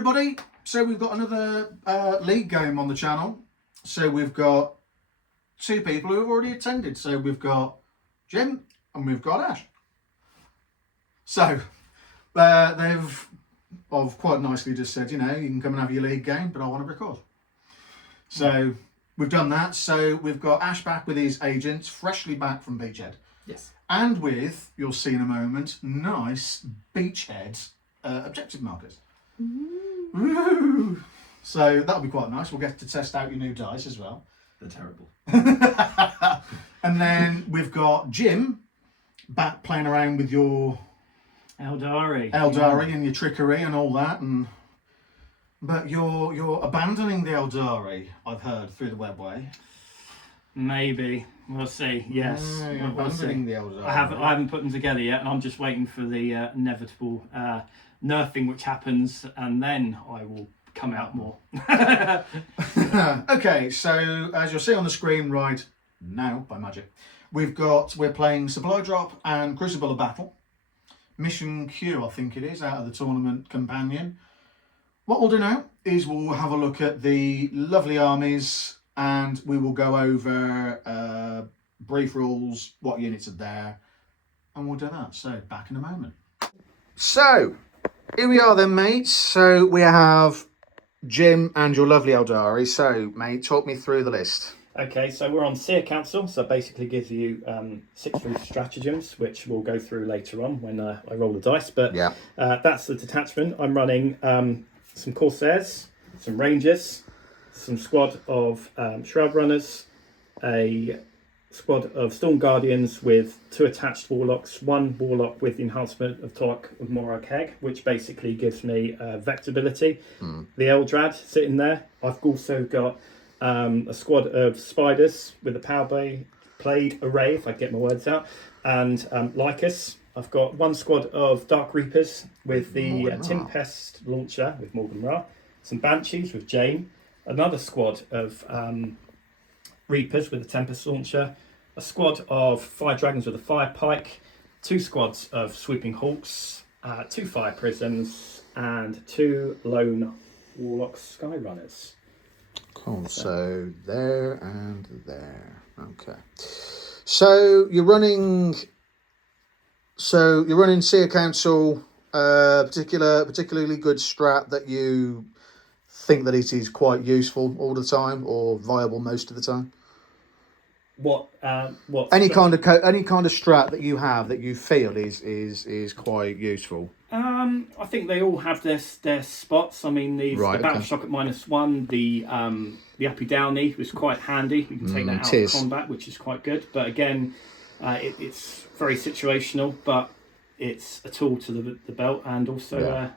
everybody. So we've got another league game on the channel. So we've got two people who have already attended. So we've got Jim and we've got Ash. So they've quite nicely just said, you know, you can come and have your league game, but I want to record. So we've done that. So we've got Ash back with his agents, freshly back from Beachhead. Yes. And with, you'll see in a moment, nice Beachhead objective markers. Woo! So that'll be quite nice. We'll get to test out your new dice as well. They're terrible. And then we've got Jim back playing around with your Aeldari. And your trickery and all that, but you're abandoning the Aeldari, I've heard through the webway. Maybe. We'll see. Yes. You're we'll see. abandoning the Aeldari. I haven't put them together yet, and I'm just waiting for the inevitable nerfing which happens, and then I will come out more. Okay, so as you'll see on the screen right now by magic, we're playing Supply Drop and Crucible of Battle. Mission Q, I think it is, out of the tournament companion. What we'll do now is we'll have a look at the lovely armies and we will go over brief rules, what units are there, and we'll do that. So, back in a moment. So, here we are then, mates. So, we have Jim and your lovely Aeldari. So, mate, talk me through the list. Okay, so we're on Seer Council, so basically gives you 6 route stratagems, which we'll go through later on when I roll the dice. But yeah, that's the detachment. I'm running some Corsairs, some Rangers, some squad of Shroud Runners, a squad of Storm Guardians with 2 attached Warlocks, 1 Warlock with the enhancement of Torque of Morag Heg, which basically gives me vector ability. The Eldrad sitting there. I've also got a squad of Spiders with a Power Blade array, if I get my words out, and Lycus. I've got 1 squad of Dark Reapers with the Tempest launcher with Morgan Ra, some Banshees with Jane, another squad of Reapers with the Tempest launcher, a squad of Fire Dragons with a Fire Pike, 2 squads of Sweeping Hawks, 2 Fire Prisms, and 2 Lone Warlock Skyrunners. Cool. So there and there. Okay. So you're running Seer Council, particularly good strat that you think that it is quite useful all the time or viable most of the time. What any kind of strat that you have that you feel is quite useful. I think they all have their spots. I mean, the Battle Shock at -1, the Uppy Downy was quite handy. You can take that out of combat, which is quite good. But again, it's very situational, but it's a tool to the belt, and also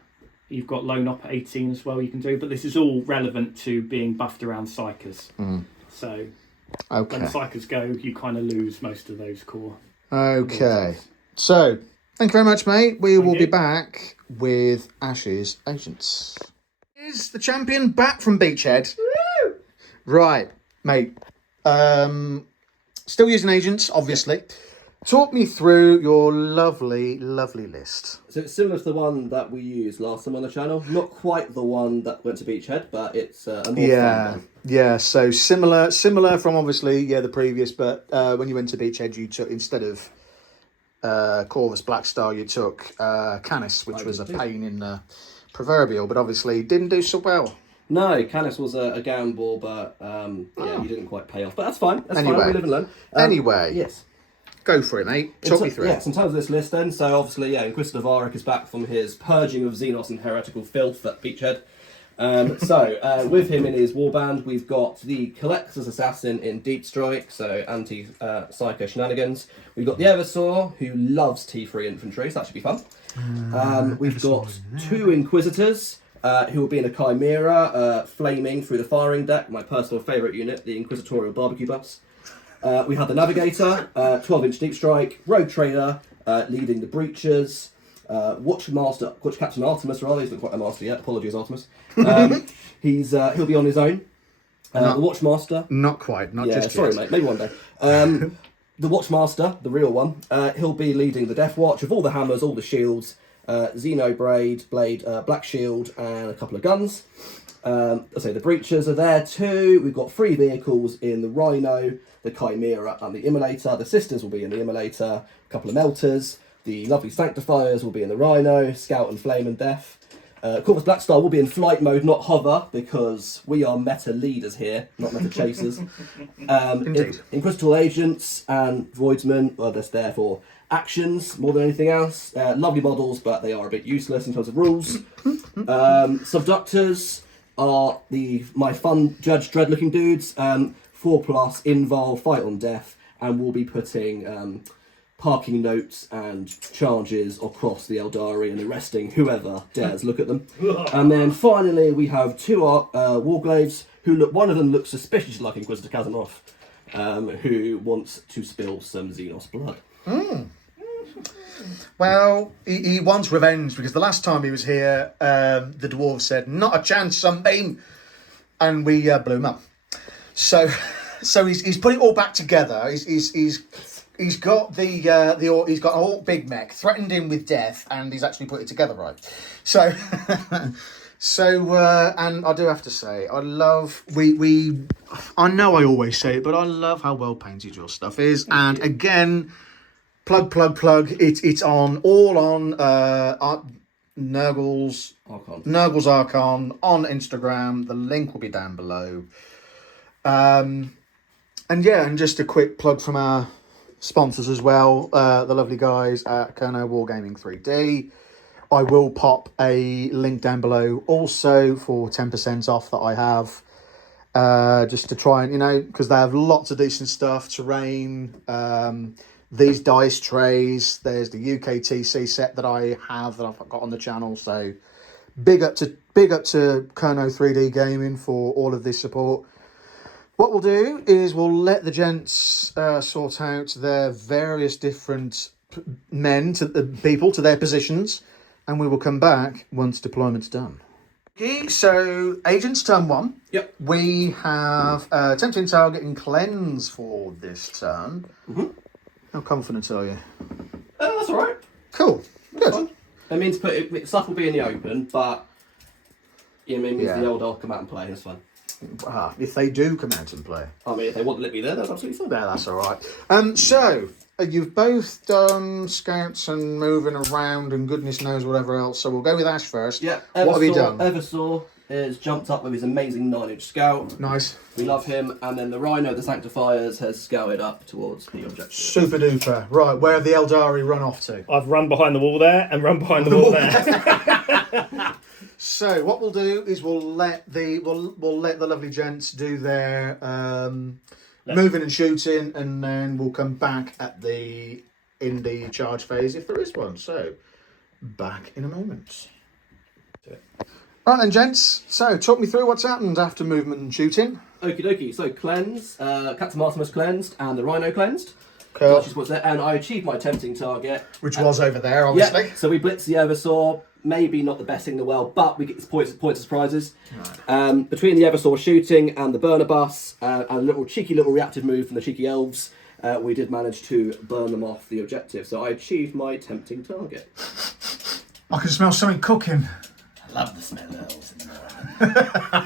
you've got Lone Op at 18 as well. You can do, but this is all relevant to being buffed around Psychers. So. Okay. When Psychers go, you kind of lose most of those core. Okay. So, thank you very much, mate. We will be back with Ash's agents. Is the champion back from Beachhead? Woo! Right, mate. Still using agents, obviously. Talk me through your lovely, lovely list. So it's similar to the one that we used last time on the channel. Not quite the one that went to Beachhead, but it's a more fun one. Yeah, so similar from obviously, the previous, but when you went to Beachhead, you took, instead of Corvus Blackstar, you took Canis, which was a pain in the proverbial, but obviously didn't do so well. No, Canis was a gamble, but he didn't quite pay off. But that's fine. That's anyway, fine. We live and learn. Anyway. Yes. Go for it, mate. Talk me through it. Yes, in terms of this list then, so obviously, Inquisitor Varric is back from his purging of Xenos and heretical filth at Beachhead. With him in his warband, we've got the Collector's Assassin in Deep Strike, so anti-psycho shenanigans. We've got the Eversaw, who loves T3 infantry, so that should be fun. We've got 2 Inquisitors, who will be in a Chimera, flaming through the firing deck, my personal favourite unit, the Inquisitorial Barbecue Buffs. We have the Navigator, 12-inch Deep Strike, Rogue Trader, leading the Breachers, Watch Captain Artemis, rather, he's not quite a master yet, apologies Artemis. He'll be on his own. The Watchmaster. Not quite, not just sorry yet. mate, maybe one day. The Watchmaster, the real one, he'll be leading the Death Watch of all the hammers, all the shields, Xenoblade, Black Shield, and a couple of guns. The breachers are there too. We've got 3 vehicles in the Rhino, the Chimera, and the Immolator. The Sisters will be in the Immolator, a couple of Melters. The lovely Sanctifiers will be in the Rhino, Scout and Flame and Death. Corvus Blackstar will be in flight mode, not hover, because we are meta leaders here, not meta chasers. Indeed. Inquisitorial Agents and Voidsmen are just there for actions more than anything else. Lovely models, but they are a bit useless in terms of rules. Subductors are my fun Judge Dredd looking dudes. 4+ invul, fight on death, and we'll be putting parking notes and charges across the Aeldari and arresting whoever dares look at them. And then finally we have 2 Warglaves who one of them looks suspiciously like Inquisitor Kazanov, who wants to spill some Xenos blood. Well, he wants revenge because the last time he was here, the dwarves said, "Not a chance, Sunbeam," and we blew him up. So he's put it all back together. He's got he's got a whole big mech, threatened him with death, and he's actually put it together right. So and I do have to say, I love I know I always say it, but I love how well painted your stuff is. And again, plug. It's on Nurgle's Archon on Instagram. The link will be down below. And just a quick plug from our sponsors as well, the lovely guys at Kerno Wargaming 3D. I will pop a link down below also for 10% off that I have, just to try and, because they have lots of decent stuff, terrain, these dice trays, there's the UKTC set that I have that I've got on the channel, so big up to Kerno 3D Gaming for all of this support. What we'll do is we'll let the gents sort out their various different people to their positions, and we will come back once deployment's done. Okay, so agents turn 1. Yep. We have tempting target and cleanse for this turn. Mm-hmm. How confident are you? That's all right. Cool. Good. It means stuff will be in the open, but it means the Eldar come out and play. That's fine. If they do come out and play. I mean, if they want to let me there, that's absolutely fine. Yeah, that's all right. So, you've both done scouts and moving around and goodness knows whatever else, so we'll go with Ash first. Yeah. What have you done? Eversaw has jumped up with his amazing 9-inch scout. Nice. We love him. And then the Rhino, the Sanctifiers, has scouted up towards the objective. Super duper. Right, where have the Aeldari run off to? I've run behind the wall there and run behind the wall there. So what we'll do is we'll let the lovely gents do their moving and shooting, and then we'll come back in the charge phase if there is one. So back in a moment. Right then, gents. So talk me through what's happened after movement and shooting. Okie dokie. So cleanse, Captain Artemis cleansed, and the Rhino cleansed. Cool. Which is what's there, and I achieved my tempting target, Which was over there, obviously. Yeah, so we blitzed the Eversaw. Maybe not the best thing in the world, but we get points of surprises. Right. Between the Eversaw shooting and the burner bus, and a cheeky little reactive move from the cheeky elves, we did manage to burn them off the objective. So I achieved my tempting target. I can smell something cooking. I love the smell of elves in the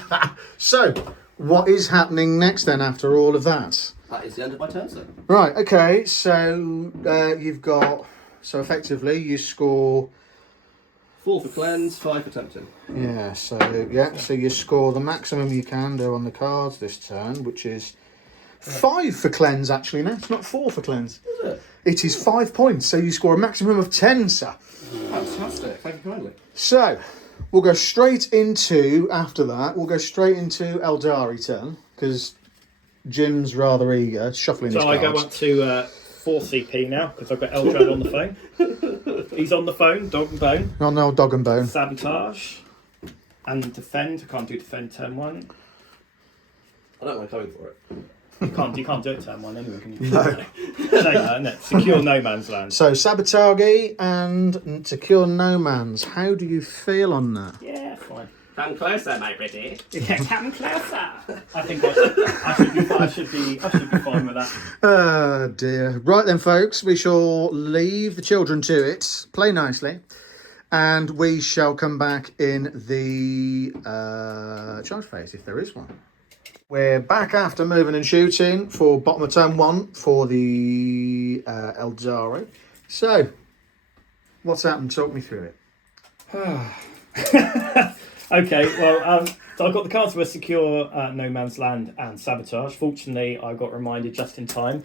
morning. So, what is happening next then after all of that? That is the end of my turn, sir. Right, okay, so you've got... So effectively you score... 4 for cleanse, 5 for tempting. Yeah, so you score the maximum you can do on the cards this turn, which is 5 for cleanse actually now. It's not 4 for cleanse. Is it? It is 5 points, so you score a maximum of 10, sir. Fantastic, thank you kindly. So, we'll go straight into, after that, Aeldari turn, because Jim's rather eager, shuffling his So cards. I go up to 4 CP now, because I've got Eldred on the phone. He's on the phone, dog and bone. Oh no, dog and bone. Sabotage. And defend. I can't do defend turn 1. I don't mind coming for it. You can't do it turn 1 anyway, can you? No. Isn't it? Secure no man's land. So, Sabotage and Secure No Man's. How do you feel on that? Yeah, fine. Come closer, my pretty. Yeah, come closer. I think I should be fine with that. Oh dear. Right then, folks, we shall leave the children to it. Play nicely. And we shall come back in the charge phase, if there is one. We're back after moving and shooting for bottom of turn 1 for the Aeldari. So, what's happened? Talk me through it. Okay, well, so I've got the cards for Secure No Man's Land and Sabotage. Fortunately, I got reminded just in time.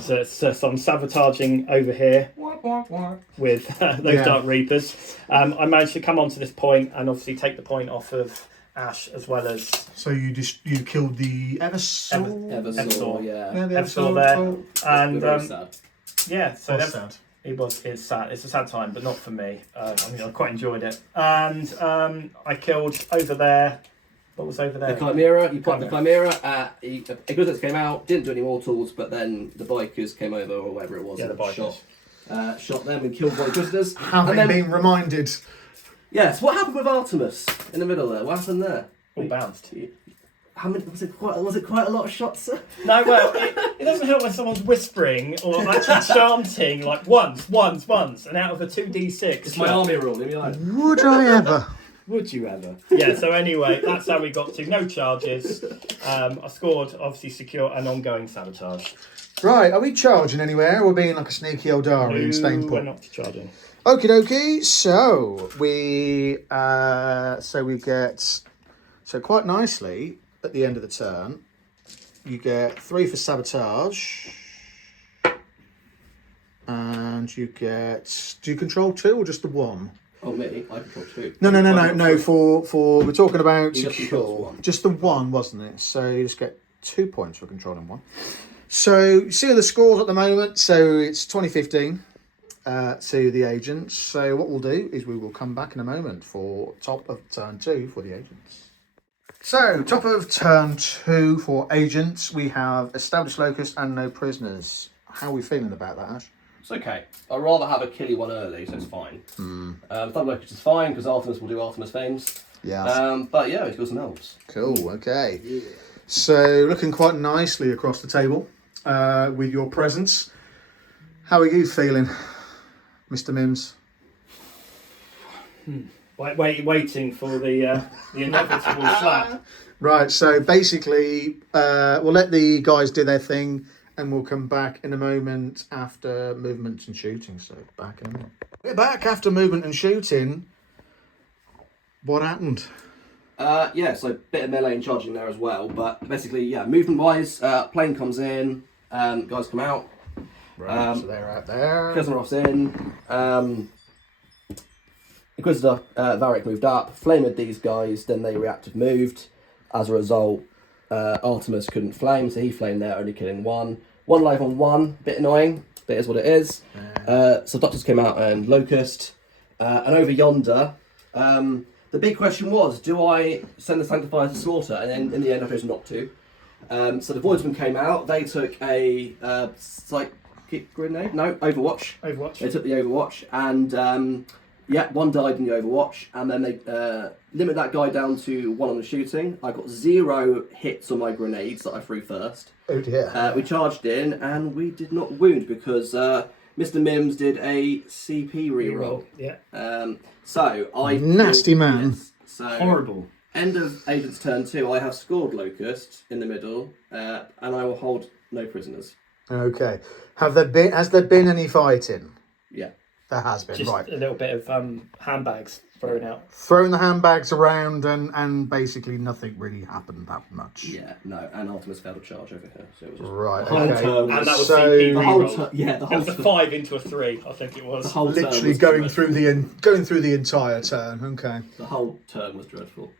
So I'm sabotaging over here with those Dark Reapers. I managed to come onto this point and obviously take the point off of Ash as well as... So you killed the Eversaw? Eversaw, yeah. Yeah, the Eversaw there. And Very sad. yeah, so That's that's... sad. It's sad. It's a sad time, but not for me. I quite enjoyed it. And I killed over there. What was over there? The Chimera, you popped the Chimera, Inquisitors came out, didn't do any mortals, but then the bikers came over, or whatever it was, Yeah, the and bikers. shot them and killed one Inquisitors. Having been reminded. Yes, what happened with Artemis in the middle there? What happened there? All bounced. How many, was it quite a lot of shots, sir? No, well, it doesn't help when someone's whispering or actually chanting like once, and out of a 2d6. It's my army rule, leave me alone. Would I ever? Would you ever? Yeah, so anyway, that's how we got to. No charges. I scored, obviously, Secure and ongoing Sabotage. Right, are we charging anywhere, or we're being like a sneaky Eldari and staying We're put? not charging. Okie dokie, so we get, so quite nicely, at the end of the turn, you get 3 for Sabotage, and you get, do you control 2 or just the 1? Oh, me? I control 2. No, for we're talking about He just controls secure, 1. just the 1, wasn't it? So you just get 2 points for controlling 1. So you see the scores at the moment, so it's 2015 to the agents. So what we'll do is we will come back in a moment for top of turn 2 for the agents. So, top of turn 2 for agents, we have established locust and no prisoners. How are we feeling about that, Ash? It's okay. I'd rather have a killy one early, so it's fine. Thunder Locust is fine, because Artemis will do Artemis Fames. Yeah. But yeah, he's got some elves. Cool, okay. Yeah. So, looking quite nicely across the table with your presence. How are you feeling, Mr. Mims? Waiting for the inevitable slap. Right, so basically, we'll let the guys do their thing, and we'll come back in a moment after movement and shooting. So, back in a minute. We're back after movement and shooting. What happened? Yeah, so a bit of melee and charging there as well, but basically, yeah, movement-wise, plane comes in, guys come out. Right, so they're out there. Kuznarov's in. Inquisitor Varric moved up, flamed these guys, then they reactive moved. As a result, Artemis couldn't flame, so he flamed there, only killing 1. 1 life on 1, bit annoying, but it is what it is. So Doctors came out and Locust. And over yonder, the big question was, do I send the Sanctifiers to slaughter? And then in the end I chose not to. So the Voidsmen came out, they took a psychic grenade? No, Overwatch. They took the Overwatch, and yeah, 1 died in the Overwatch, and then they limit that guy down to 1 on the shooting. I got 0 hits on my grenades that I threw first. Oh dear. We charged in, and we did not wound because Mr. Mims did a CP reroll. Yeah. So I nasty man. Yes, so Horrible. End of Agent's turn 2, I have scored Locust in the middle, and I will hold no prisoners. Okay. Has there been any fighting? Yeah. There has been, Just right. a little bit of handbags thrown out. Throwing the handbags around and basically nothing really happened that much. Yeah, no, and Artemis failed a charge over here, so it was just Right, the whole okay. turn And that was So- CP the whole reroll. yeah, the That whole was a 5 into a 3, I think it was. the whole turn Literally was going dreadful. through the entire turn. Okay. The whole turn was dreadful.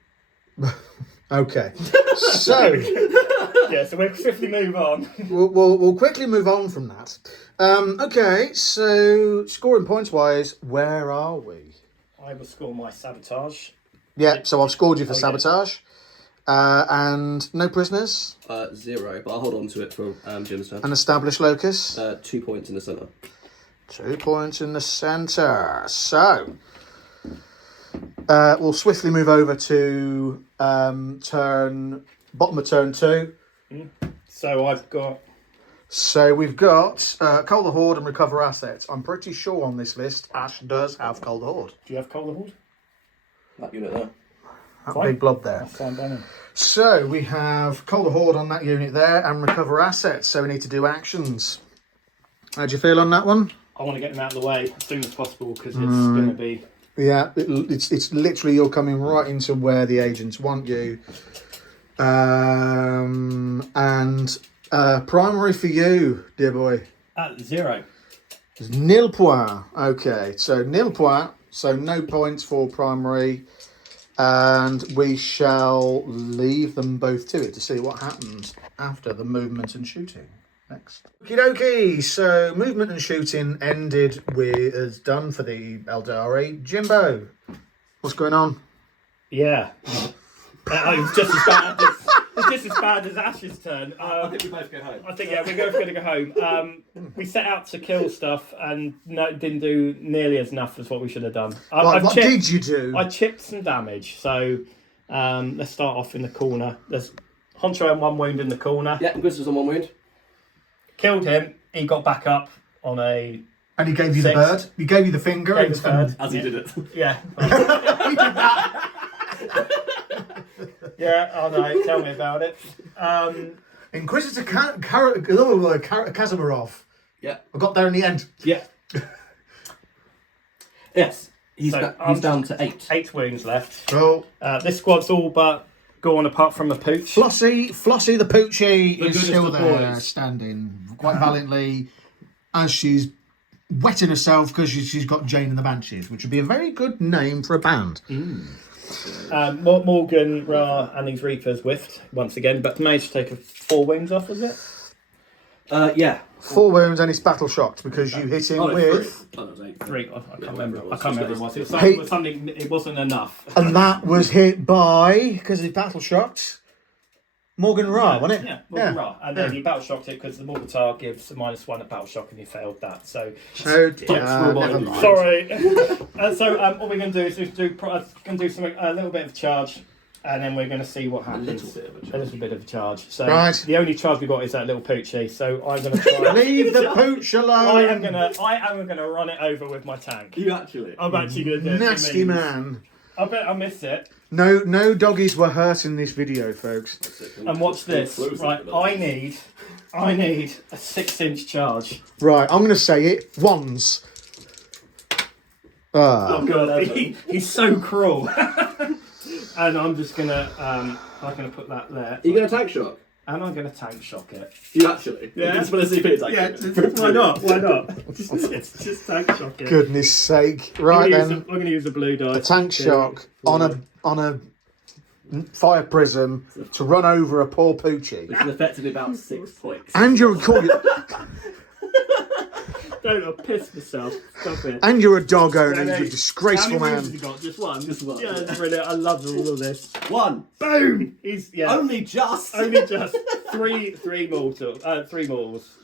Okay. So Yeah, so we'll swiftly move on. we'll quickly move on from that. Okay, so scoring points wise, where are we? I will score my Sabotage. Yeah, so I've scored you for Okay. sabotage. And no prisoners. 0, but I'll hold on to it for Jim's turn. An established locus. 2 points in the centre. 2 points in the centre. So we'll swiftly move over to bottom of turn 2. So I've got So we've got Cull the Horde and Recover Assets. I'm pretty sure on this list, Ash does have Cull the Horde. Do you have Cold Horde? That unit there. That Fine. big blob there. That's fine by me. So we have Cull the Horde on that unit there and Recover Assets. So we need to do actions. How do you feel on that one? I want to get them out of the way as soon as possible because it's going to be... Yeah, it's literally you're coming right into where the agents want you. And primary for you, dear boy. At 0. Nil point. Okay, so nil point. So no points for primary. And we shall leave them both to it to see what happens after the movement and shooting. Next. Okie dokie. So movement and shooting ended with as done for the Aeldari. Jimbo, what's going on? Yeah. It's just as bad as... It's just as bad as Ash's turn. I think we both go home. I think, yeah, we're both going to go home. We set out to kill stuff and didn't do nearly as enough as what we should have done. What did you do? I chipped some damage. So let's start off in the corner. There's Honcho and 1 wound in the corner. Yeah, Grizz was on 1 wound. Killed him. He got back up on a... And he gave you 6. the bird. He gave you the finger. Gave the bird. As he did it. Yeah. He did that. Yeah, I know. Tell me about it. Inquisitor Kazamarov. Yeah. I got there in the end. Yeah. Yes. He's So, down to 8. 8 wounds left. Oh, This squad's all but gone apart from the pooch. Flossie the Poochie is goodest still of there, boys. standing quite valiantly as she's wetting herself because she's got Jane and the Banshees, which would be a very good name for a band. Morgan, Ra, and these Reapers whiffed once again, but managed to take 4 wounds off, was it? Yeah. 4 wounds and it's battle shocked because you hit him with... 3. Oh, no, it was 8. 3. I can't remember. I can't remember what it was. Hey. It was something. It wasn't enough. And that was hit by, because he's battle shocked, Morgan Ra, wasn't it? Yeah, Morgan Ra. And then he battle shocked it because the Mortar gives a -1 at battle shock, and he failed that. So Never mind. sorry. So what we're going to do is do something, a little bit of charge, and then we're going to see what happens. A little bit of a charge. So Right. the only charge we got is that little Poochie. So I'm going to try. Leave the pooch alone. I am gonna run it over with my tank. You actually? I'm actually gonna do it. Nasty man. I bet I missed it. No doggies were hurt in this video, folks. And watch this. Right, I need a 6-inch charge. Right, I'm going to say it. Ones. Oh god, he's so cruel. And I'm just gonna put that there. Are you going to tank shock? And I'm gonna tank shock it. You actually? Yeah. You just want to see if it's Yeah, actually. why not? Why not? just tank shock it. Goodness sake. Right then. I'm gonna use a blue die. A tank shock on a fire prism to run over a poor Poochie. Which is effectively about 6 points. And you're Don't piss myself. Stop it. and you're a dog owner, How you many disgraceful wounds have man. you got? Just one. Just one. Yeah, it's brilliant. I love all of this. 1. Boom! He's Only just. only just three mortals.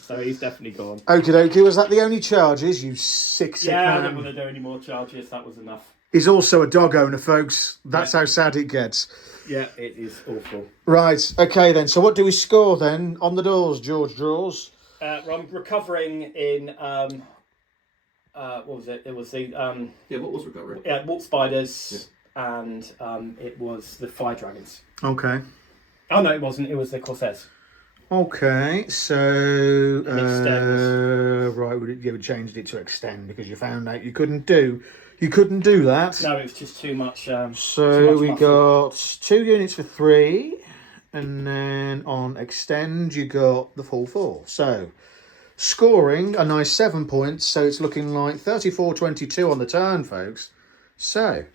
So he's definitely gone. Okie dokie, was that the only charges, you sick Yeah, I don't want man? to do any more charges. That was enough. He's also a dog owner, folks. That's how sad it gets. Yeah, it is awful. Right, okay then. So what do we score then on the doors, George Draws? I'm recovering in what was it? It was the Yeah, what was recovery? Walt Spiders and it was the Fire Dragons. Okay. Oh no, it wasn't. It was the Corsairs. Okay, so extend. right, we changed it to extend because you found out you couldn't do that. No, it was just too much. So too we much got 2 units for 3, and then on extend you got the full 4. So scoring a nice 7 points. So it's looking like 34-22 on the turn, folks. So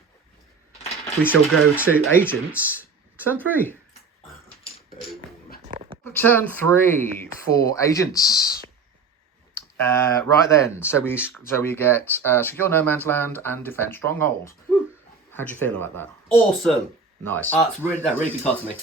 we shall go to agents. Turn 3. Turn 3 for agents. Right then, so we get secure no man's land and defend stronghold. How do you feel about that? Awesome. Nice. It's really good card to me.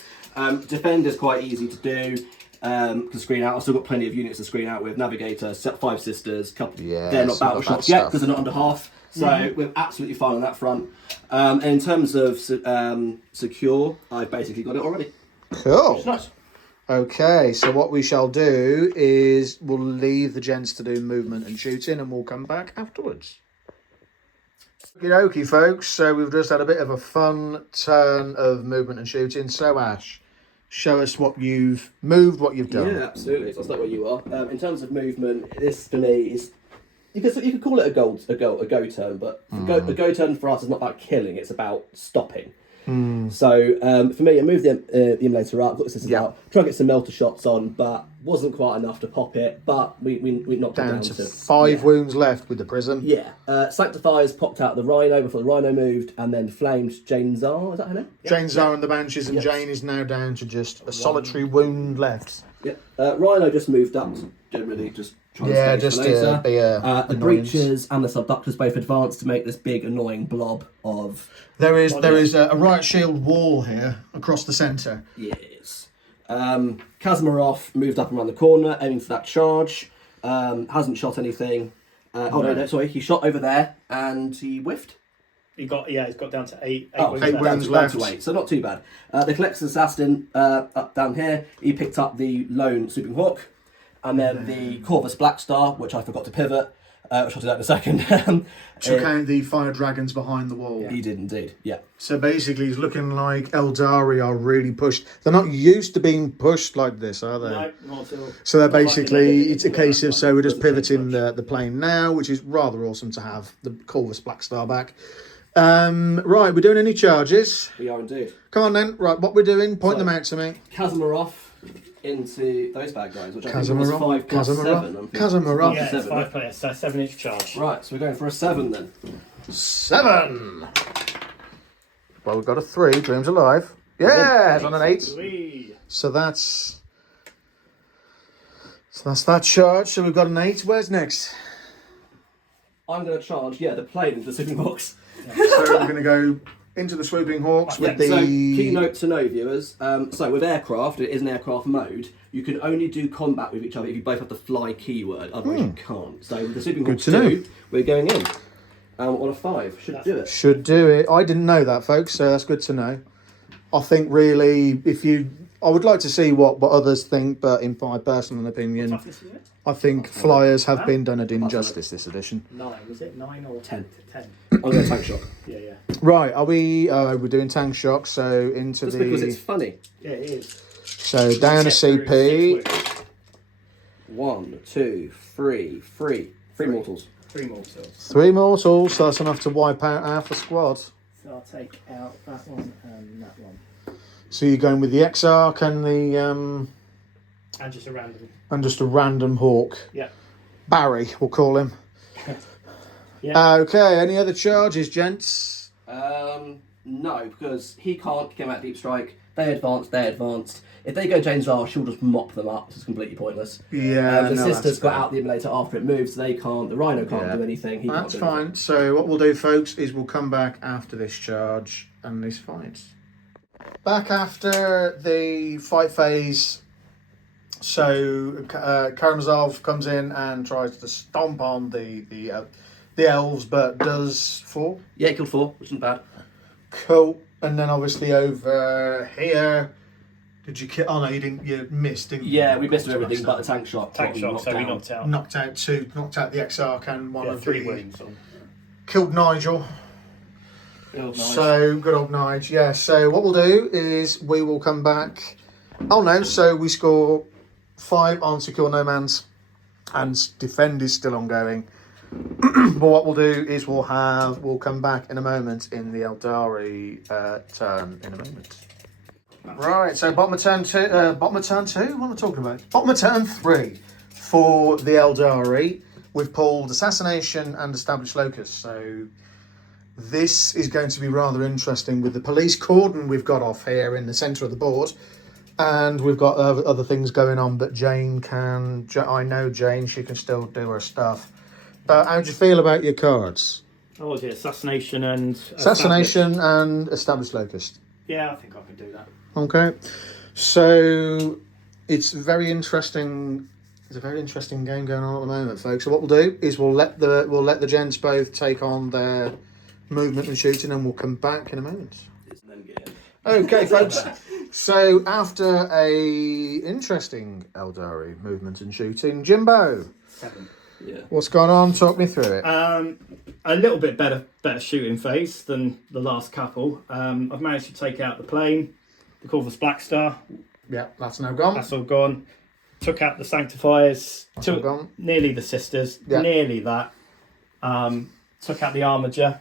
Defend is quite easy to do. Can screen out. I've still got plenty of units to screen out with. Navigator, 5 sisters, couple. Yeah, they're not it's not battle bad shots yet stuff. because they're not under half. So we're absolutely fine on that front. And in terms of secure, I've basically got it already. Cool. Nice. Okay, so what we shall do is we'll leave the gents to do movement and shooting, and we'll come back afterwards. Okie dokie, folks. So we've just had a bit of a fun turn of movement and shooting. So Ash, show us what you've moved, what you've done. Yeah, absolutely. So I'll start where you are. In terms of movement, this for me is you could call it a go turn, but a go turn for us is not about killing; it's about stopping. So for me, I moved the emulator up, got the systems out, try and get some melter shots on, but wasn't quite enough to pop it. But we knocked it down to 5 wounds left with the prism. Yeah, Sanctifiers popped out the Rhino before the Rhino moved, and then flamed Jane Zar. Is that her name? Jane Zar and the Banshees, and Jane is now down to just a solitary wound left. Yeah, Rhino just moved up. Generally, just trying to just to be the breaches and the subductors both advanced to make this big annoying blob of. There is a riot shield wall here across the centre. Yes. Kazamarov moved up around the corner, aiming for that charge. Hasn't shot anything. No, sorry, he shot over there and he whiffed. He's got down to 8 wounds left. Down to 8, so not too bad. The Collector's Assassin up down here, he picked up the lone Swooping Hawk, and then the Corvus Blackstar, which I forgot to pivot, which I'll do that in a second. Took out the fire dragons behind the wall. He did indeed, yeah. So basically, it's looking like Aeldari are really pushed. They're not used to being pushed like this, are they? No, not at all. So they're basically, it's a case of, so we're just pivoting the plane now, which is rather awesome to have the Corvus Blackstar back. Right, we're doing any charges? We are indeed. Come on then. Right, what we're doing, point them out to me. Kazamarov into those bad guys, which I think was 5 plus 7. Kazamarov. Yeah, it's 5 players, so 7-inch charge. Right, so we're going for a 7 then. 7. Well, we've got a 3. Dream's alive. Yeah, it's on an 8. Whee. So that's that charge. So we've got an 8. Where's next? I'm going to charge, the plane into the Swooping Hawks. So we're going to go into the Swooping Hawks with the... So, key note to know, viewers. So, with aircraft, it is an aircraft mode. You can only do combat with each other if you both have the fly keyword. Otherwise, you can't. So, with the Swooping Hawks 2, we're going in. On a 5. Should do it. Should do it. I didn't know that, folks, so that's good to know. I think, really, I would like to see what others think, but in my personal opinion, I think flyers have been done an injustice this edition. 9, was it? 9 or 10? 10. I'm going to tank shock. Yeah. Right, are we? We're doing tank shock, so into Just the... because it's funny. Yeah, it is. So down a CP. 1, 2, 3. 3 mortals. 3 mortals. 3 mortals, so that's enough to wipe out half the squad. So I'll take out that one and that one. So you're going with the Exarch and the... And just a random. And just a random hawk. Yeah. Barry, we'll call him. Yeah. Okay, any other charges, gents? No, because he can't come out deep strike. They advanced. If they go Jane Zar, she'll just mop them up. It's completely pointless. Yeah, the sisters got out the emulator after it moved, so they can't. The Rhino can't do anything. He That's can't do fine. anything. So what we'll do, folks, is we'll come back after this charge and this fight. Back after the fight phase. So Karamazov comes in and tries to stomp on the elves, but does 4. Yeah, killed 4, which isn't bad. Cool. And then obviously over here, did you kill? Oh no, you didn't. You missed, didn't you? Yeah, we missed everything but the tank shot. Tank shot, so we knocked out. Knocked out 2. Knocked out the Exarch and one of 3 the... wounds on. Killed Nigel. Oh, nice. So, good old Nige. Yeah, so what we'll do is we will come back. Oh no, so we score 5 on Secure No Man's and Defend is still ongoing. But what we'll do is we'll come back in a moment in the Aeldari turn in a moment. Right, so bottom of turn 2, what am I talking about? Bottom of turn 3 for the Aeldari. We've pulled Assassination and Established Locus, so this is going to be rather interesting with the police cordon we've got off here in the centre of the board. And we've got other things going on, but Jane can... I know Jane, she can still do her stuff. How do you feel about your cards? Oh, was it Assassination and... Assassination and Established Locust. Yeah, I think I can do that. Okay. So, it's very interesting... There's a very interesting game going on at the moment, folks. So what we'll do is we'll let the gents both take on their movement and shooting, and we'll come back in a moment. Okay, folks. So after a interesting Aeldari movement and shooting, Jimbo, 7. Yeah. what's going on? Talk me through it. A little bit better shooting phase than the last couple. I've managed to take out the plane, the Corvus Black Star. Yeah, that's now gone. That's all gone. Took out the Sanctifiers. That's all Took gone. nearly the Sisters. Yeah. Nearly that. Took out the Armiger.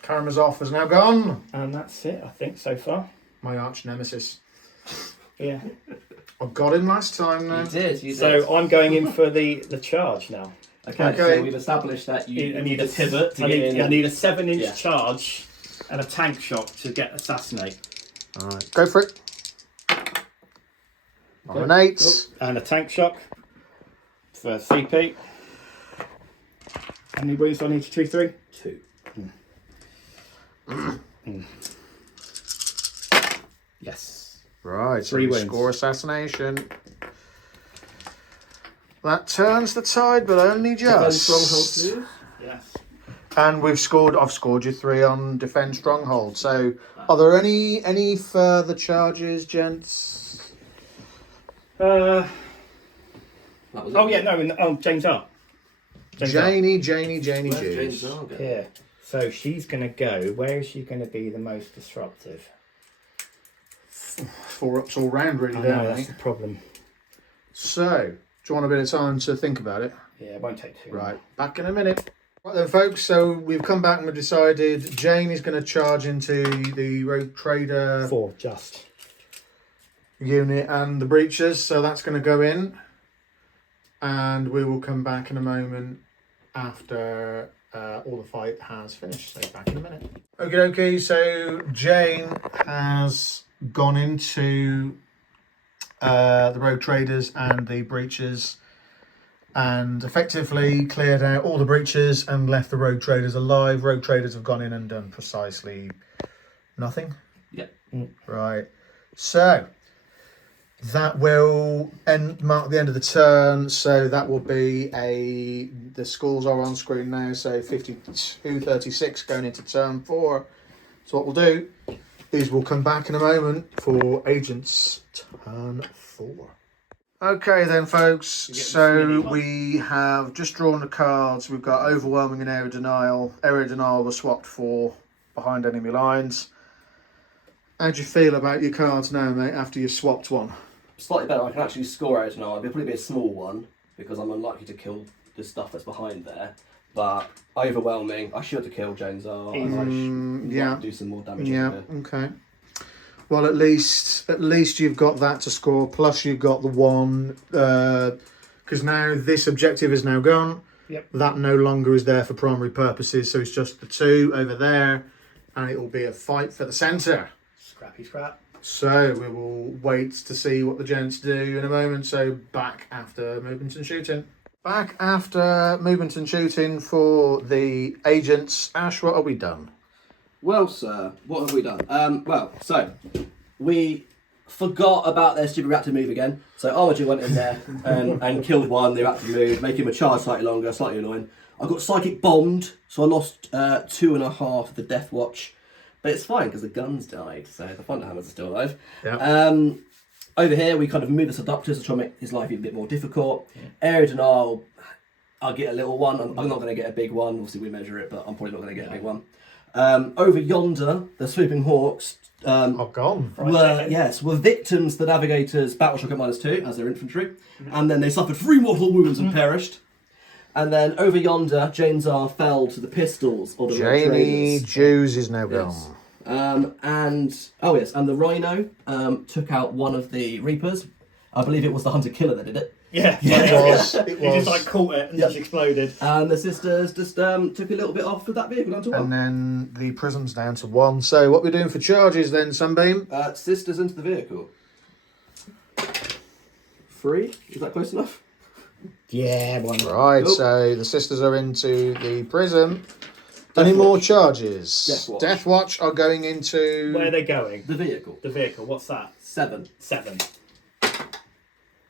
Karamazov has now gone. And that's it, I think, so far. My arch nemesis. Yeah. I got him last time now. You did. So I'm going in for the charge now. Okay, so we've established that you I need a pivot to I get need, in. I need a 7-inch Yeah. charge and a tank shock to get assassinate. All right, go for it. On an 8. And a tank shock for CP. How many wounds do I need to 2-3? 2. Yes. Right, so 3 we wins. score assassination. That turns the tide, but only Defend just. stronghold, please. Yes. And I've scored you 3 on defend stronghold. So, are there any further charges, gents? Oh That was it. yeah, no, James R. Janie, Where's James Jews. Zarga? Yeah. So she's gonna go. Where is she gonna be the most disruptive? 4 ups all round, really, I don't know they? that's the problem. So, do you want a bit of time to think about it? Yeah, it won't take too long. Right, back in a minute. Right then, folks, so we've come back and we've decided Jane is going to charge into the Rogue Trader 4 just. unit and the breaches, so that's going to go in. And we will come back in a moment after all the fight has finished. So back in a minute. Okay, so Jane has gone into the Rogue Traders and the breaches and effectively cleared out all the breaches and left the Rogue Traders alive. Rogue Traders have gone in and done precisely nothing. Yep. Right. So that will mark the end of the turn. So that will be the scores are on screen now. So 52-36 going into turn 4. So what we'll do is we'll come back in a moment for Agents turn 4. Okay then, folks, so we have just drawn the cards. We've got Overwhelming and Area Denial. Area Denial was swapped for Behind Enemy Lines. How do you feel about your cards now, mate, after you've swapped one? Slightly better. I can actually score out now. It'll probably be a small one because I'm unlikely to kill the stuff that's behind there. But Overwhelming, I should have killed James R. Yeah. Do some more damage. Yeah, over there. okay. Well, at least you've got that to score, plus you've got the 1, because now this objective is now gone. Yep. That no longer is there for primary purposes, so it's just the 2 over there, and it will be a fight for the centre. Scrappy scrap. So we will wait to see what the gents do in a moment. So back after movement and shooting. Back after movement and shooting for the agents. Ash, what have we done? Well, sir, what have we done? So we forgot about their stupid reactive move again. So Armiger went in there and killed one, the reactive move, making him a charge slightly longer, slightly annoying. I got psychic bombed, so I lost 2.5 of the Death Watch. But it's fine because the guns died, so the Thunderhammers are still alive. Yeah. Over here, we kind of move the Seductors to try and make his life even a bit more difficult. Yeah. Area Denial, I'll get a little one. I'm not going to get a big one. Obviously, we measure it, but I'm probably not going to get a big one. Over yonder, the Swooping Hawks gone. were victims to the Navigators' battleshock at -2 as their infantry, and then they suffered 3 mortal wounds and perished. And then over yonder, James R fell to the pistols of the Janie Traders. Jews is now gone. And the Rhino took out one of the Reapers. I believe it was the Hunter Killer that did it. Yeah, It was. He just like caught it and just exploded. And the Sisters just took a little bit off with that vehicle down to 1. And then the prism's down to 1. So what we're doing for charges then, Sunbeam? Sisters into the vehicle. 3? Is that close enough? Yeah, one. Right, Cool. so the sisters are into the prism. Any more charges? Death Watch. Are going into... Where are they going? The vehicle. The vehicle. What's that? 7. 7.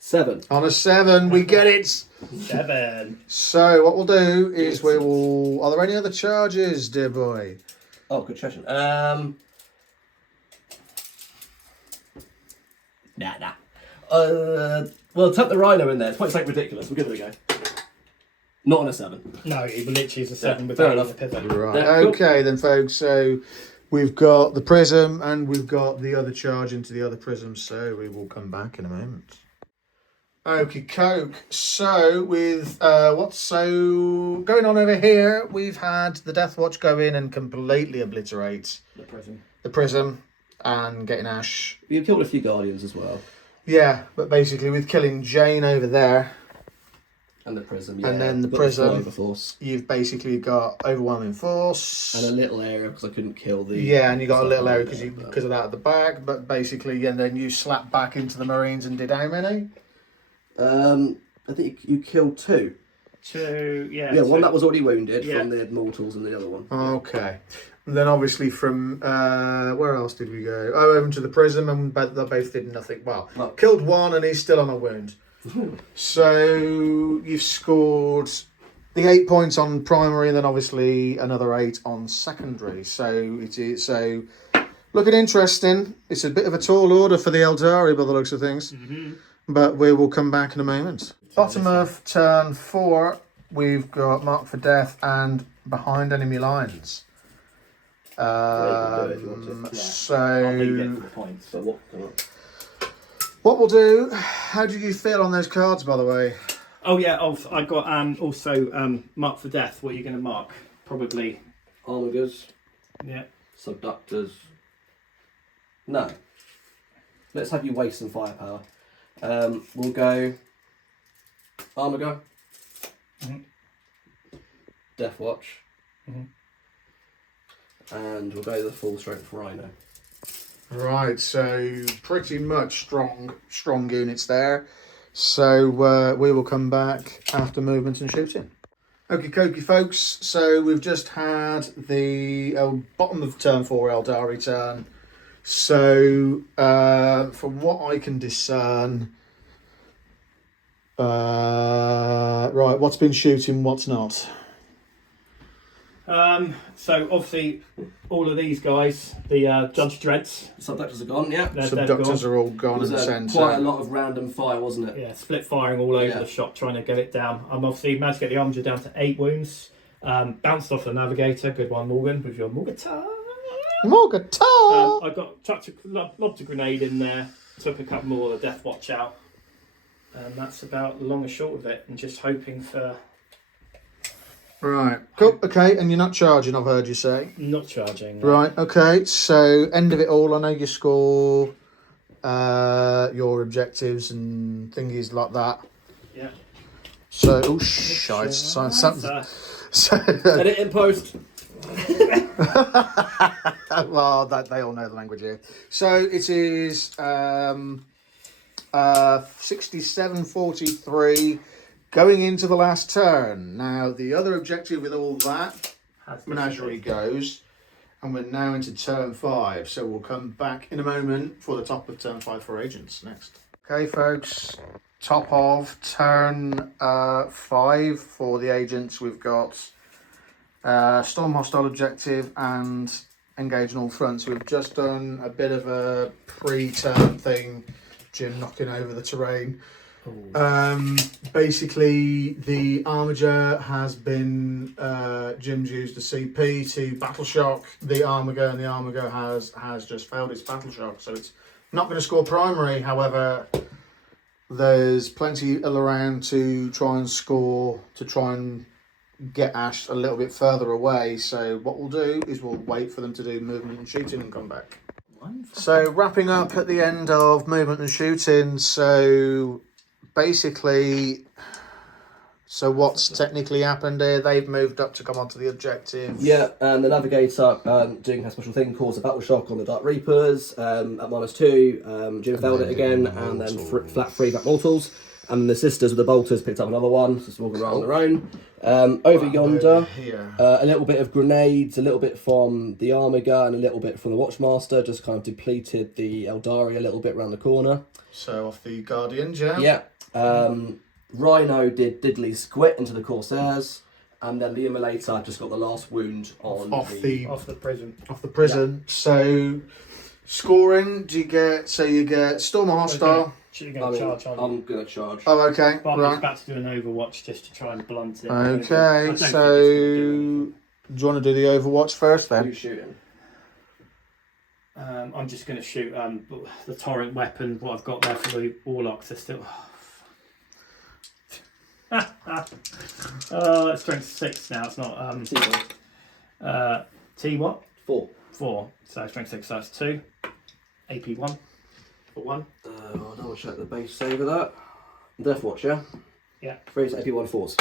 7. On a 7, we get it. 7. So what we'll do is we will... Are there any other charges, dear boy? Oh, good question. Nah. Well, tuck the Rhino in there. It's quite something ridiculous. We'll give it a go. Not on a 7. No, it literally is a 7 with fair a enough. pivot. Right. Yeah, cool. Okay then, folks. So we've got the prism and we've got the other charge into the other prism. So we will come back in a moment. Okay, Coke. So with what's going on over here? We've had the Death Watch go in and completely obliterate the prism and getting Ash. You've killed a few Guardians as well. Yeah, but basically with killing Jane over there. And the prism, yeah. And then the Got prism, force. you've basically got overwhelming force. And a little area because I couldn't kill the... Yeah, and you got a little area because of that at the back. But basically, and then you slapped back into the Marines and did how many? I think you killed 2. 2, yeah. Yeah, two. one that was already wounded Yeah. from the Mortals and the other one. Okay. And then obviously from, where else did we go? Oh, over to the prism, and they both did nothing. Well, killed one and he's still on a wound. So you've scored the 8 points on primary and then obviously another 8 on secondary. So it is looking interesting. It's a bit of a tall order for the Aeldari by the looks of things. But we will come back in a moment. Bottom of turn 4, we've got Mark for Death and Behind Enemy Lines. Yeah, you can do it if you want to. So I'll leave it for the points. So what we'll do, how did you feel on those cards, by the way? Oh yeah, I got also mark for death. What are you going to mark? Probably. Armigers, Yeah. Subductors. No. Let's have you waste some firepower. We'll go Armiger, Death Watch, and we'll go the full strength Rhino. Right, so pretty much strong units there. So we will come back after movement and shooting. Okie dokie, folks. So we've just had the bottom of turn 4 Aeldari turn. So from what I can discern, right, what's been shooting, what's not? So obviously, all of these guys, the Judge Dreads, Subductors are gone, yeah. they're Subductors are all gone in the centre. Quite a lot of random fire, wasn't it? Yeah, split firing all over the shop, trying to get it down. I'm obviously managed to get the Armiger down to 8 wounds. Bounced off the Navigator, good one, Morgan, with your Morgatar. Morgatar! I got lobbed a grenade in there, took a couple more of the Death Watch out, and that's about the long and short of it. And just hoping for Right, cool, okay, and you're not charging, I've heard you say. not charging. Right, okay, so end of it all, I know you score your objectives and thingies like that. Yeah. So, oh, shite. So, Edit in post. well, they all know the language here. So it is 67-43 going into the last turn. Now, the other objective with all that, Menagerie goes, and we're now into turn 5. So we'll come back in a moment for the top of turn 5 for agents next. Okay, folks, top of turn 5 for the agents. We've got Storm Hostile objective and engage on all fronts. We've just done a bit of a pre-turn thing, Jim knocking over the terrain. Basically, the Armiger has been, Jim's used the CP to battle shock the Armiger, and the Armiger has just failed its battle shock, so it's not going to score primary. However, there's plenty around to try and score, to try and get Ash a little bit further away. So what we'll do is we'll wait for them to do movement and shooting and come back. So wrapping up at the end of movement and shooting, so basically, so what's technically happened here? They've moved up to come onto the objective. Yeah, and the Navigator doing her special thing caused a battle shock on the Dark Reapers at -2. Jim failed it again, and then flat 3 back mortals. And the sisters with the bolters picked up another one, just walking around on their own. Over yonder, a little bit of grenades, a little bit from the Armiger, and a little bit from the Watchmaster, just kind of depleted the Aeldari a little bit around the corner. So off the Guardians, yeah? Yeah. Rhino did diddly squit into the Corsairs, and then the Immolator just got the last wound on off the prison. Off the prison. Yeah. So Scoring, do you get, so you get Stormer Hostile. Okay. You're going to charge on. I'm going to charge. Oh, okay, Bobby's right. about to do an Overwatch just to try and blunt it. Okay, so do you want to do the Overwatch first then? Who's shooting? I'm just going to shoot the torrent weapon, what I've got there for the Warlocks. They're still... It's strength 6 now, it's not... T what? 4. 4. So strength 6, so that's 2. AP 1 for 1. I'll double check the base save of that. Death Watch, yeah? Yeah. 3 AP 1 4s.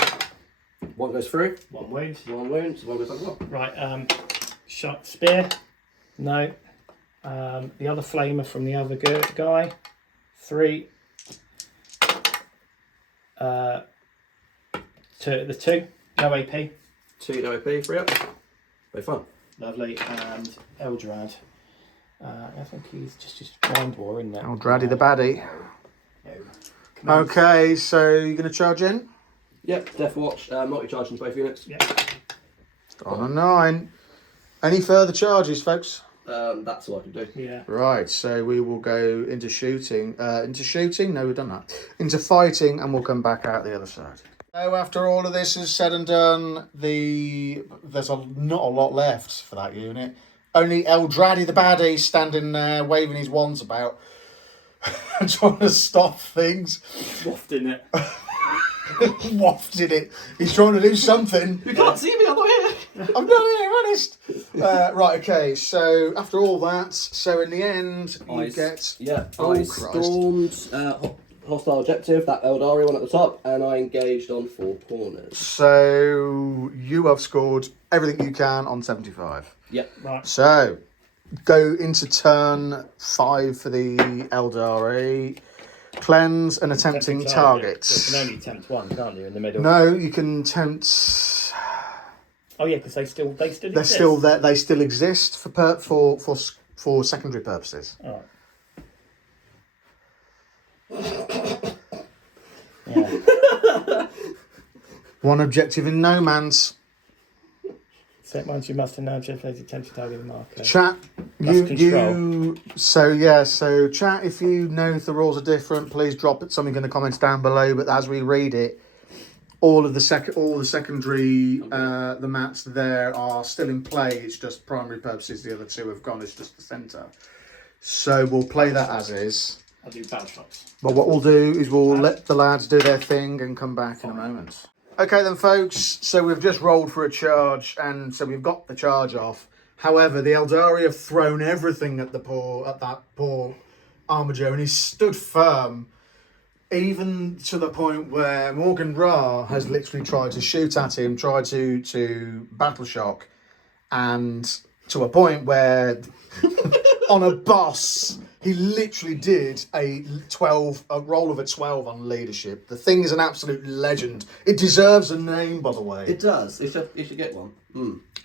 1 goes through. 1 wound. 1 wound, so 1 goes down as well. Right, shot spear. No. The other flamer from the other guy. 3. The 2. No AP. 2 no AP, 3 up. Very fun. Lovely. And Eldari. I think he's just Grind War, isn't it? Aeldari the baddie. No. Okay, so you're going to charge in? Yep, Death Watch, multi-charging both units. Yeah. On a 9. Any further charges, folks? That's all I can do. Yeah. Right, so we will go into shooting. Into shooting? No, we've done that. Into fighting, and we'll come back out the other side. So after all of this is said and done, there's not a lot left for that unit. Only Aeldari the baddie standing there waving his wands about, trying to stop things. Wafting it. Wafting it. He's trying to do something. You can't see me, I'm not here! I'm not here, honest. Right, okay, so after all that, so in the end, you get... Yeah, Oh, I Christ. stormed hostile objective, that Aeldari one at the top, and I engaged on 4 corners. So you have scored everything you can on 75. Yep. Right. So go into turn 5 for the Aeldari. Cleanse and attempting targets. You can only tempt 1, can't you, in the middle? No, you can tempt... Oh yeah, because they still They're exist. still there. They still exist for secondary purposes. All right. Yeah. One objective in no man's. Set once you must know objective as attempted target marker. Chat, That's you. So chat. If you know if the rules are different, please drop something in the comments down below. But as we read it, all the secondary the mats there are still in play. It's just primary purposes. The other 2 have gone. It's just the centre. So we'll play that as is. I'll do battle shots. But what we'll do is we'll let the lads do their thing and come back in a moment. Okay then, folks, so we've just rolled for a charge, and so we've got the charge off. However, the Aeldari have thrown everything at that poor Armiger, and he's stood firm, even to the point where Morgan Ra has literally tried to shoot at him, tried to battle shock, and to a point where on a boss, he literally did a roll of a 12 on leadership. The thing is an absolute legend. It deserves a name, by the way. It does. It should get one.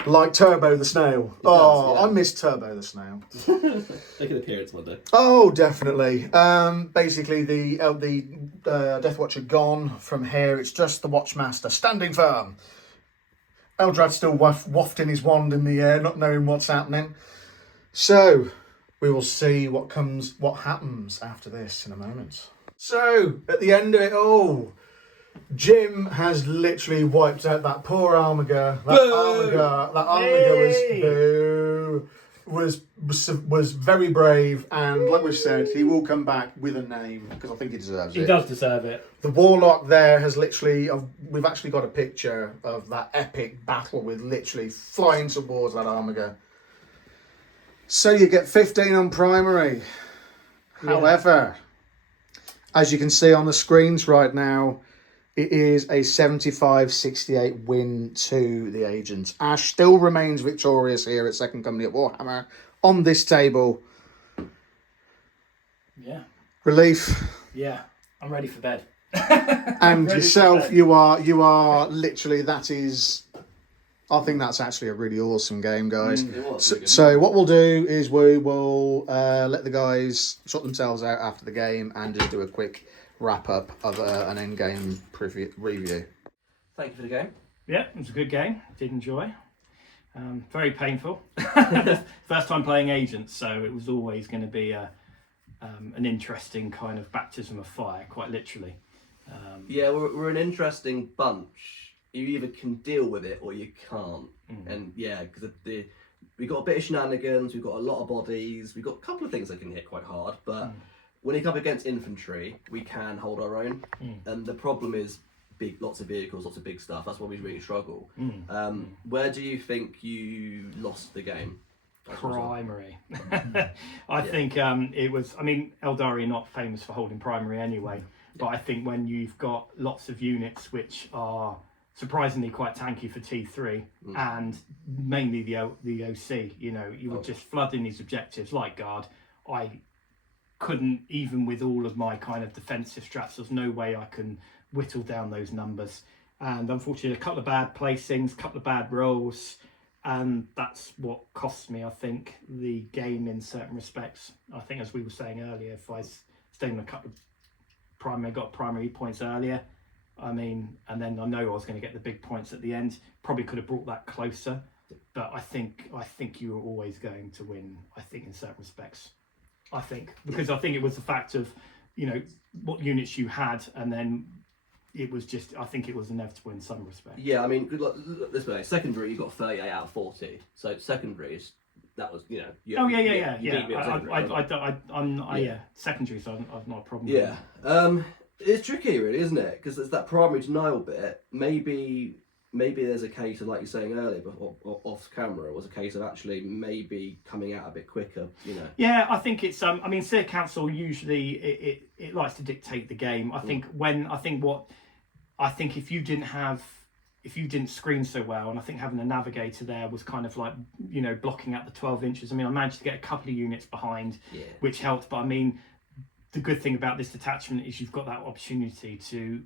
Like Turbo the Snail. Yeah. I miss Turbo the Snail. Make an appearance one day. Oh, definitely. Basically, the Death Watch are gone from here. It's just the Watchmaster standing firm. Eldrad's still wafting his wand in the air, not knowing what's happening. So we will see what happens after this in a moment. So at the end of it all, Jim has literally wiped out that poor Armiger. That Armiger was very brave, and like we've said, he will come back with a name because I think he deserves it. He does deserve it. The Warlock there has literally, we've actually got a picture of that epic battle with literally flying towards that Armiger. So you get 15 on primary. Yeah. However, as you can see on the screens right now, it is a 75-68 win to the Agents. Ash still remains victorious here at Second Company at Warhammer on this table. Yeah. Relief. Yeah. I'm ready for bed. And yourself, you are literally, that is, I think that's actually a really awesome game, guys. So what we'll do is we will let the guys sort themselves out after the game and just do a quick wrap up of an end game review. Thank you for the game. Yeah, it was a good game. Did enjoy. Very painful. First time playing agents, so it was always going to be an interesting kind of baptism of fire, quite literally. Yeah, we're an interesting bunch. You either can deal with it or you can't. And yeah, because we've got a bit of shenanigans, we've got a lot of bodies, we've got a couple of things that can hit quite hard, but when you come up against infantry, we can hold our own. And the problem is lots of vehicles, lots of big stuff. That's why we really struggle. Where do you think you lost the game? Primary. I think it was, I mean, Aeldari are not famous for holding primary anyway, but I think when you've got lots of units which are surprisingly quite tanky for T3 and mainly the OC, you know, you were just flooding these objectives like Guard. I couldn't, even with all of my kind of defensive strats, there's no way I can whittle down those numbers. And unfortunately, a couple of bad placings, a couple of bad rolls, and that's what cost me, I think, the game in certain respects. I think, as we were saying earlier, if I stayed in a couple of got primary points earlier, I mean, and then I know I was going to get the big points at the end, probably could have brought that closer. But I think you were always going to win, I think, in certain respects. I think, because I think it was the fact of, you know, what units you had, and then it was just, I think it was inevitable in some respects. Yeah, I mean, look this way, secondary you got 38 out of 40, so secondary is, that was, you know... You beat me at secondary. Yeah, secondary, so I've not a problem Yeah, with it's tricky really, isn't it? Because there's that primary denial bit. Maybe there's a case of, like you're saying earlier, but off camera, it was a case of actually maybe coming out a bit quicker, you know. Yeah, I think it's I mean, Seer Council usually it likes to dictate the game. I think if you didn't screen so well, and I think having a navigator there was kind of like, you know, blocking out the 12 inches. I mean, I managed to get a couple of units behind, which helped. But I mean, the good thing about this detachment is you've got that opportunity to,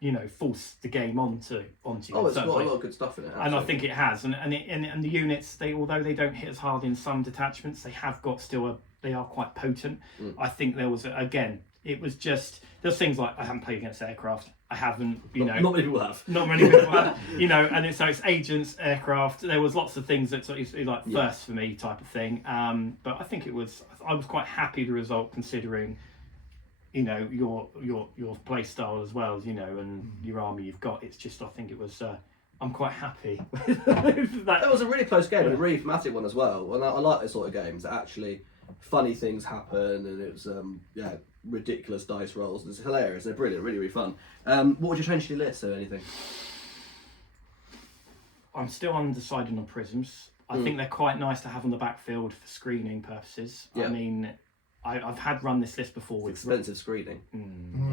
you know, force the game onto you. Oh, it's got a lot of good stuff in it. Absolutely. And I think it has. And the units, although they don't hit as hard in some detachments, they have got they are quite potent. I think there was, it was just, there's things like, I haven't played against aircraft. I haven't, not many people have. Not many people have, you know, and so it's agents, aircraft. There was lots of things that it's like first for me type of thing. But I think I was quite happy with the result, considering, you know, your play style as well as, you know, and your army you've got. It's just, I think it was, I'm quite happy with that. That was a really close game, and a really thematic one as well. And I like those sort of games that actually funny things happen, and it was ridiculous dice rolls. It's hilarious. They're brilliant, really, really fun. What would you change to your list or anything? I'm still undecided on prisms. I think they're quite nice to have on the backfield for screening purposes. I mean, I've had run this list before with expensive screening.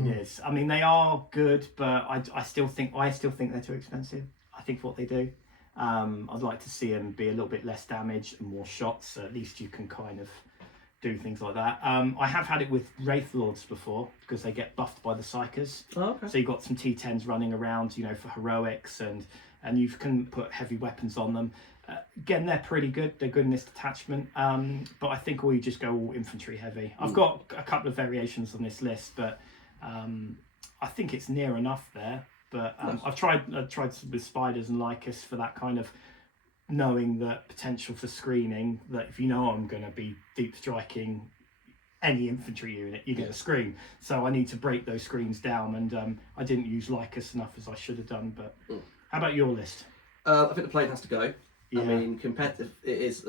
It is. I mean, they are good, but I still think they're too expensive. I think for what they do. I'd like to see them be a little bit less damage and more shots, so at least you can kind of do things like that. I have had it with Wraith Lords before, because they get buffed by the Psychers. Oh, okay. So you've got some T10s running around, you know, for heroics, and you can put heavy weapons on them. Again, they're pretty good. They're good in this detachment. But I think you just go all infantry heavy. I've got a couple of variations on this list, but I think it's near enough there. But nice. I've tried with Spiders and Lycus for that kind of knowing the potential for screening, that if you know I'm going to be deep striking any infantry unit, you're going to screen. So I need to break those screens down, and I didn't use Lycus enough as I should have done. But how about your list? I think the plane has to go. Yeah. I mean, competitive, it's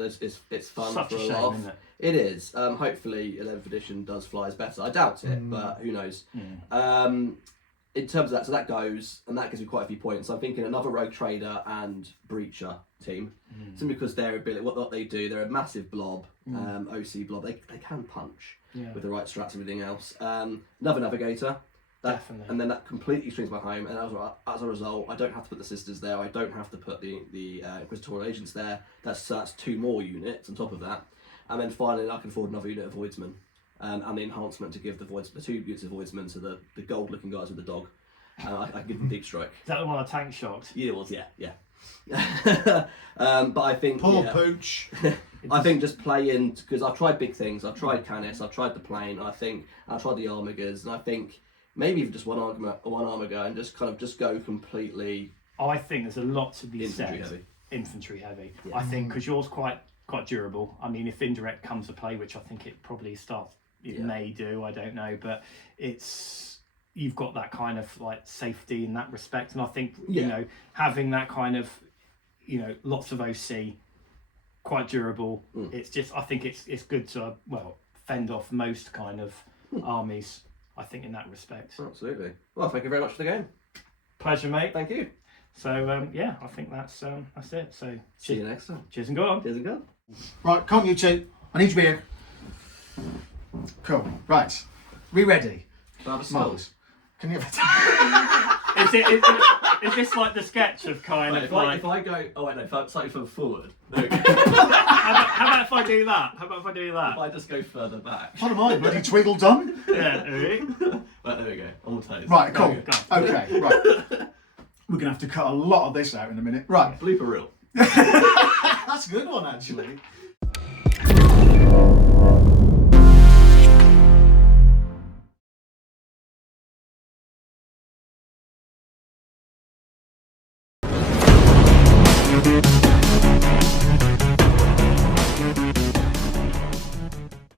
fun. Such for a shame, laugh. isn't it? It is. Hopefully 11th edition does flies better. I doubt it, but who knows. In terms of that, so that goes, and that gives me quite a few points. So I'm thinking another Rogue Trader and Breacher team. Simply because their ability, what they do, they're a massive blob, OC blob. They can punch with the right strats and everything else. Another Navigator. Definitely. And then that completely streams my home, and as a result, I don't have to put the Sisters there. I don't have to put the Inquisitorial Agents there. That's 2 more units on top of that, and then finally I can afford another unit of Voidsmen, and the enhancement to give the 2 units of Voidsmen to the gold-looking guys with the dog. I can give them deep strike. Is that the one I tank shocked? Yeah, it was. Yeah. But I think poor Pooch. I think just playing, because I've tried big things. I've tried Canis. I've tried the plane. I've tried the Armigers, and I think. Maybe even just one armor go, and just go completely. I think there's a lot to be said. Heavy. infantry heavy. Yeah. I think because yours quite durable. I mean, if indirect comes to play, which I think it probably starts, it may do. I don't know, but you've got that kind of like safety in that respect, and I think you know, having that kind of, you know, lots of OC, quite durable. It's just, I think it's good to fend off most kind of armies. I think in that respect. Absolutely. Well, thank you very much for the game. Pleasure, mate. Thank you. So yeah, I think that's it. So See you next time. cheers and go on. Cheers and go. Right, come on, you two. I need you beer. Cool. Right. We ready? Marvellous. Can you Is this like the sketch of kind of like? If I go, oh wait, no, slightly further forward. There we go. How about if I do that? How about if I do that? If I just go further back. What am I, bloody Tweedledum? Yeah. Right, there we go. On the toes. Right, cool. Go. Okay, right. We're going to have to cut a lot of this out in a minute. Right. Blooper reel. That's a good one, actually.